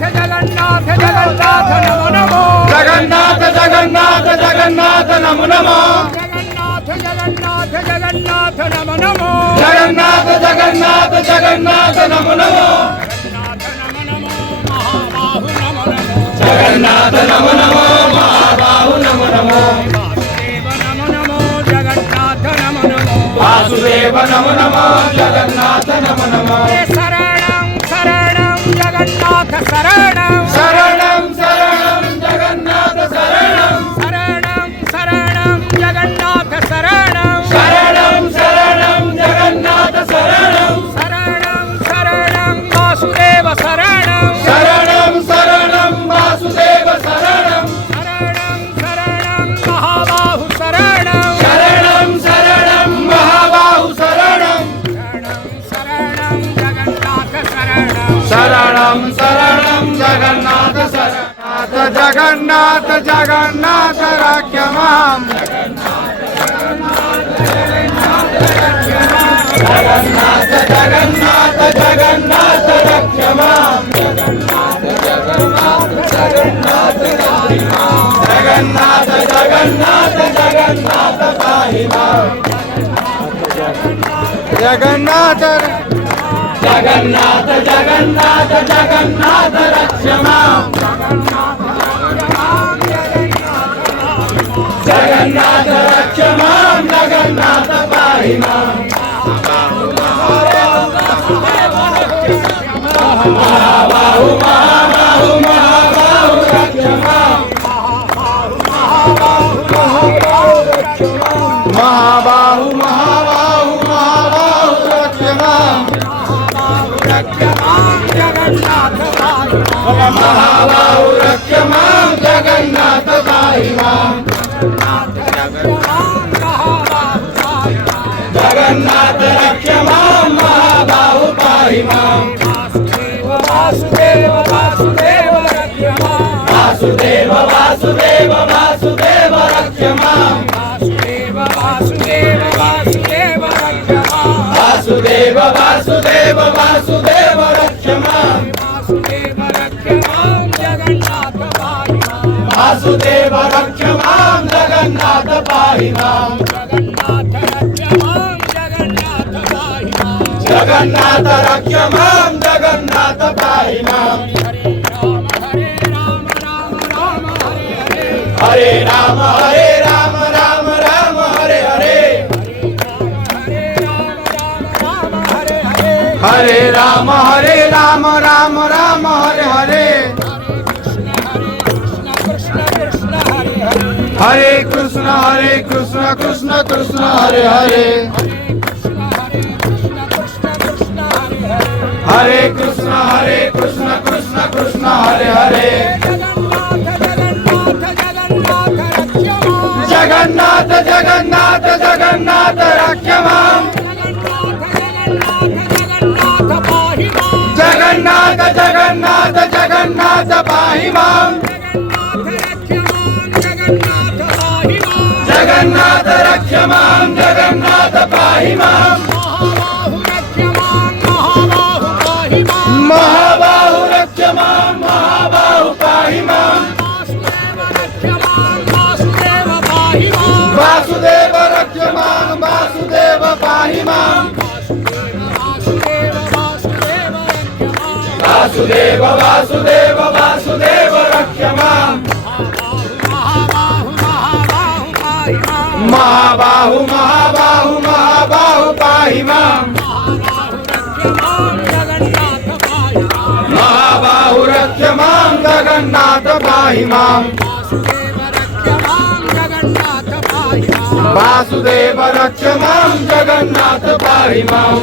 जगन्नाथ जगन्नाथ नमो नमो जगन्नाथ जगन्नाथ जगन्नाथ नमो नमो जगन्नाथ जगन्नाथ जगन्नाथ नमो नमो जगन्नाथ जगन्नाथ जगन्नाथ नमो नमो जगन्नाथ नमो नमो महाबाहु नमो नमो वासुदेव नमो नमो जगन्नाथ नमो नमो शरणं शरणं जगन्नाथ शरणं शरणं शरणं जगन्नाथ शरणं शरणं शरणं जगन्नाथ शरणं शरणं शरणं जगन्नाथ शरणं शरणं शरणं वासुदेव शरणं शरणं शरणं वासुदेव शरणं शरणं शरणं महाबाहु शरणं शरणं शरणं महाबाहु शरणं शरणं जगन्नाथ शरणं शरणं शरणं जगन्नाथ शरणनाथ जगन्नाथ जगन्नाथ रक्ष मां जगन्नाथ जगन्नाथ जगन्नाथ रक्ष मां जगन्नाथ जगन्नाथ जगन्नाथ जगन्नाथ जगन्नाथ जगन्नाथ पाहि मां जगन्नाथ जगन्नाथ जगन्नाथ जगन्नाथ रक्ष मां जगन्नाथ रक्ष मां जगन्नाथ पाहि मां महाबाहु महाबाहु महाबाहु रक्ष मां महाबाहु महाबाहु महाबाहु रक्ष मां महाबाहु रक्ष मां जगन्नाथ पाहि मां जगन्नाथ रक्ष मां महाबाहु पाहि मां वासुदेव वासुदेव रक्ष मां वासुदेव वासुदेव वासुदेव रक्ष मां वासुदेव वासुदेव वासुदेव रक्ष मां वासुदेव वासुदेव वासुदेव रक्ष मां वासुदेव रक्ष मां जगन्नाथ पाहि मां वासुदेव रक्ष मां जगन्नाथ पाहि मां जगन्नाथ रक्ष मां जगन्नाथ पाहि मां जगन्नाथ रक्ष मां जगन्नाथ पाहि मां हरे राम हरे राम राम हरे राम राम हरे हरे हरे राम हरे राम राम राम हरे हरे हरे कृष्ण कृष्ण कृष्ण हरे हरे हरे कृष्ण कृष्ण कृष्ण हरे हरे जगन्नाथ जगन्नाथ जगन्नाथ रक्ष मां जगन्नाथ जगन्नाथ जगन्नाथ पाहि मां जगन्नाथ रक्ष मां जगन्नाथ पाहि मां महाबाहु रक्ष मां महाबाहु पाहि मां वासुदेव रक्ष मां वासुदेव पाहि मां वासुदेव वासुदेव वासुदेव रक्ष मां महाबाहु महाबाहु महाबाहु पाहि मां महाबाहु रक्ष मां जगन्नाथ पाहि मां वासुदेव रक्ष मां जगन्नाथ पाहि मां